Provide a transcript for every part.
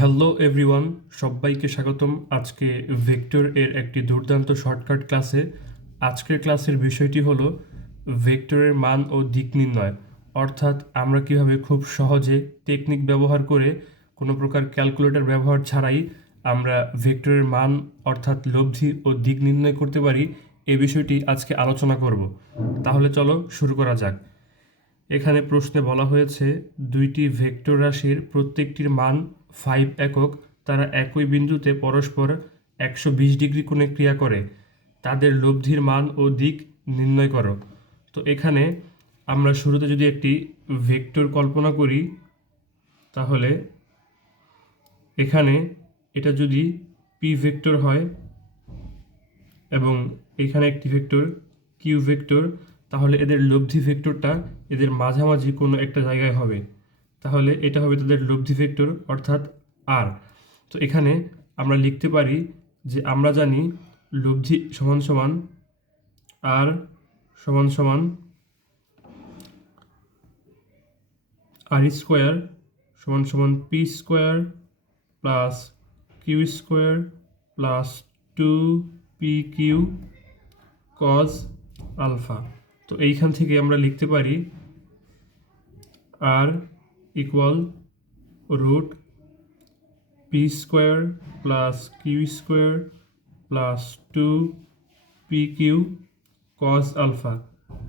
Hello everyone, সবাইকে স্বাগতম আজকে ভেক্টর এর একটি দুর্দান্ত শর্টকাট ক্লাসে। আজকের ক্লাসের বিষয়টি হলো ভেক্টরের মান ও দিক নির্ণয়, অর্থাৎ আমরা কিভাবে খুব সহজে টেকনিক ব্যবহার করে কোনো প্রকার ক্যালকুলেটর ব্যবহার ছাড়াই আমরা ভেক্টরের মান অর্থাৎ লব্ধি ও দিক নির্ণয় করতে পারি। এই বিষয়টি আজকে আলোচনা করব। তাহলে চলো শুরু করা যাক। এখানে প্রশ্নে বলা হয়েছে দুইটি ভেক্টর রাশির প্রত্যেকটির মান 5 একক, তারা একই বিন্দুতে পরস্পর 120 ডিগ্রি কোণে ক্রিয়া করে, তাদের লব্ধির মান ও দিক নির্ণয় করো। তো এখানে আমরা শুরুতে যদি একটি ভেক্টর কল্পনা করি, তাহলে এখানে এটা যদি পি ভেক্টর হয় এবং এখানে একটি ভেক্টর কিউ ভেক্টর, তাহলে এদের লব্ধি ভেক্টরটা এদের মাঝামাঝি কোনো একটা জায়গায় হবে, তাহলে এটা হবে তাদের লব্ধি ভেক্টর অর্থাৎ আর। তো এখানে আমরা লিখতে পারি যে আমরা জানি লব্ধি সমান সমান আর সমান সমান আর স্কোয়ার সমান সমান p square plus q square plus 2pq cos alpha. তো এইখান থেকে আমরা লিখতে পারি R equal root p square plus q square plus 2pq cos alpha.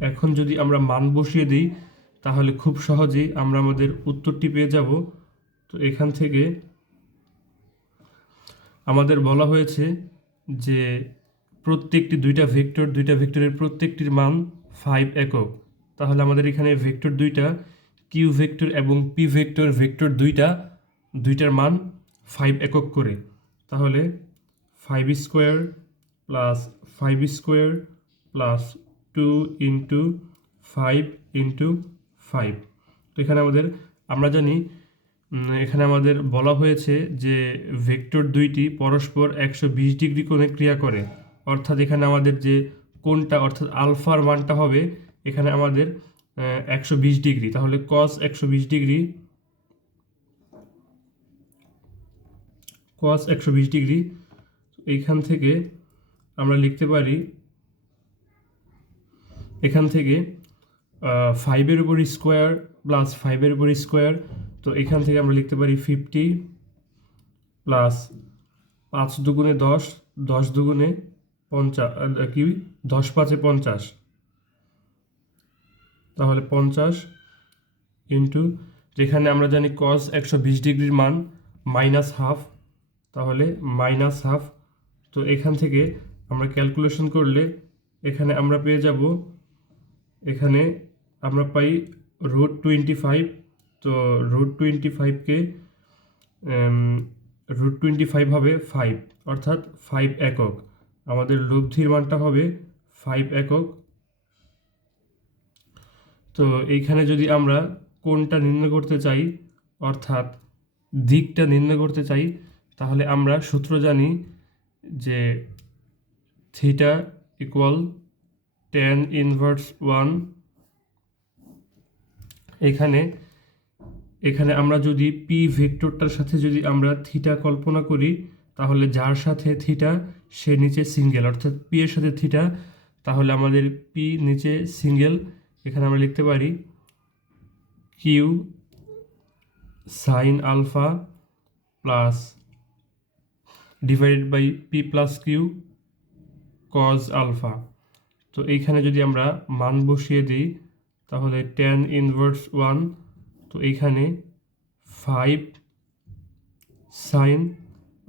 এখন যদি আমরা মান বসিয়ে দিই তাহলে খুব সহজেই আমরা আমাদের উত্তরটি পেয়ে যাব। তো এখান থেকে আমাদের বলা হয়েছে যে প্রত্যেকটি দুইটা ভেক্টরের প্রত্যেকটির মান 5 একক। তাহলে আমাদের এখানে ভেক্টর দুইটা কিউ ভেক্টর এবং পি ভেক্টর দুইটার মান 5 একক করে। তাহলে 5 square plus 5 square plus 2 into 5 into 5। তো এখানে আমরা জানি এখানে আমাদের বলা হয়েছে যে ভেক্টর দুইটি পরস্পর 120 ডিগ্রি কোণে ক্রিয়া করে, অর্থাৎ এখানে আমাদের যে কোণটা অর্থাৎ আলফার মানটা হবে এখানে আমাদের 120 ডিগ্রি। তাহলে কস 120 ডিগ্রি, এইখান থেকে আমরা লিখতে পারি এখান থেকে 5-এর উপর স্কোয়ার প্লাস 5-এর উপর স্কোয়ার। তো এখান থেকে আমরা লিখতে পারি 50 প্লাস 5 দুগুণে 10, 10 দুগুণে 50 কি 10 5-এ 50, তাহলে 50 ইন্টু, যেখানে আমরা জানি কস 120 ডিগ্রির মান মাইনাস হাফ, তাহলে মাইনাস হাফ। তো এখান থেকে আমরা ক্যালকুলেশন করলে এখানে আমরা পেয়ে যাব, এখানে আমরা পাই √25। তো √25কে √25 হবে 5, অর্থাৎ 5 একক। আমাদের লব্ধির মানটা হবে 5 একক। তো এইখানে যদি আমরা কোণটা নির্ণয় করতে চাই অর্থাৎ দিকটা নির্ণয় করতে চাই, তাহলে আমরা সূত্র জানি যে থিটা ইকুয়াল tan ইনভার্স 1। এখানে আমরা যদি পি ভেক্টরটার সাথে যদি আমরা থিটা কল্পনা করি, তাহলে যার সাথে থিটা সে নিচে সিঙ্গেল, অর্থাৎ পি এর সাথে থিটা, তাহলে আমাদের পি নিচে সিঙ্গেল। এখানে আমরা লিখতে পারি Q sine alpha plus divided by P plus Q cos alpha. তো এইখানে যদি আমরা মান বসিয়ে দিই তাহলে tan ইনভার্স 1, তো এইখানে 5 সাইন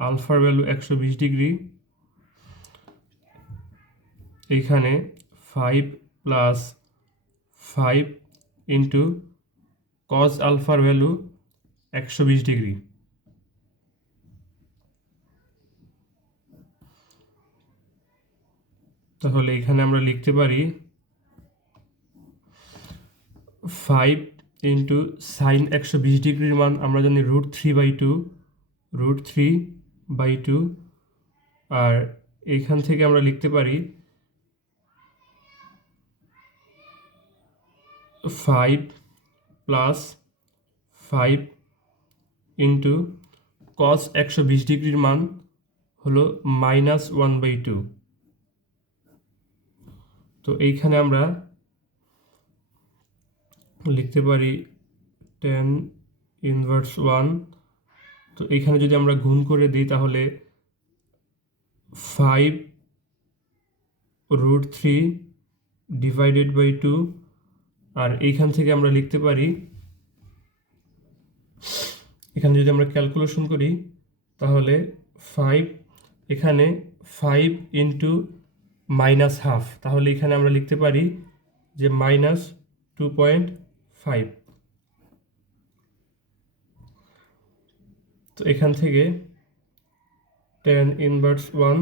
আলফার ভ্যালু 120 ডিগ্রি, এইখানে 5 প্লাস 5 ইন্টু কজ আলফার ভ্যালু 120 ডিগ্রি। তাহলে এখানে আমরা লিখতে পারি 5 ইন্টু সাইন 120 ডিগ্রির মান আমরা জানি √3/2, আর এইখান থেকে আমরা লিখতে পারি 5 প্লাস 5 ইন্টু cos 120 ডিগ্রির মান হলো -1/2। তো এইখানে আমরা লিখতে পারি tan ইনভার্স 1। তো এইখানে যদি আমরা গুণ করে দিই তাহলে 5√3 ডিভাইডেড বাই 2, আর এইখান থেকে আমরা লিখতে পারি, এখানে যদি আমরা ক্যালকুলেশন করি তাহলে 5, এখানে 5 ইন্টু -1/2, তাহলে এখানে আমরা লিখতে পারি যে -2.5। তো এখান থেকে tan ইনভার্স 1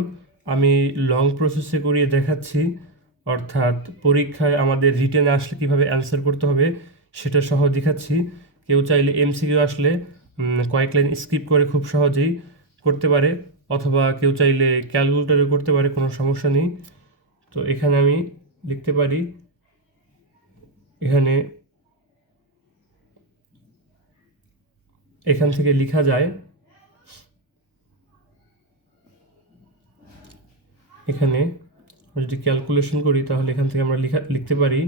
আমি লং প্রসেসে করিয়ে দেখাচ্ছি, অর্থাৎ পরীক্ষায় আমাদের রিটেনে আসলে কিভাবে অ্যান্সার করতে হবে সেটা সহ দেখাচ্ছি। কেউ চাইলে এমসিকিউ আসলে কয়েক লাইন স্কিপ করে খুব সহজেই করতে পারে, অথবা কেউ চাইলে ক্যালকুলেটরে করতে পারে, কোনো সমস্যা নেই। তো এখানে আমি লিখতে পারি, এখান থেকে লেখা যায়, এখানে যদি ক্যালকুলেশন করি তাহলে এখান থেকে আমরা লিখতে পারি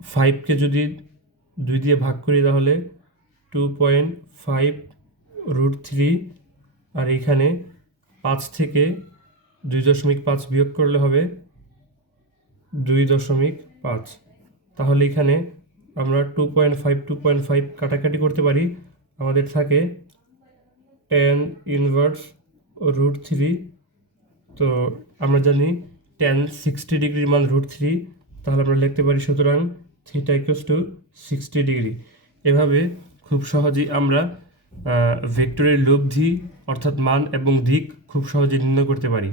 5কে যদি 2 দিয়ে ভাগ করি তাহলে 2.5√3, আর এইখানে 5 থেকে 2.5 বিয়োগ করলে হবে 2.5। তাহলে এখানে আমরা 2.5 কাটাকাটি করতে পারি, আমাদের থাকে tan ইনভার্স √3। তো আমরা জানি tan 60 ডিগ্রির মান √3, তাহলে আমরা লিখতে পারি সুতরাং θ = 60 ডিগ্রি। এভাবে খুব সহজেই আমরা ভেক্টরের লব্ধি অর্থাৎ মান এবং দিক খুব সহজে নির্ণয় করতে পারি।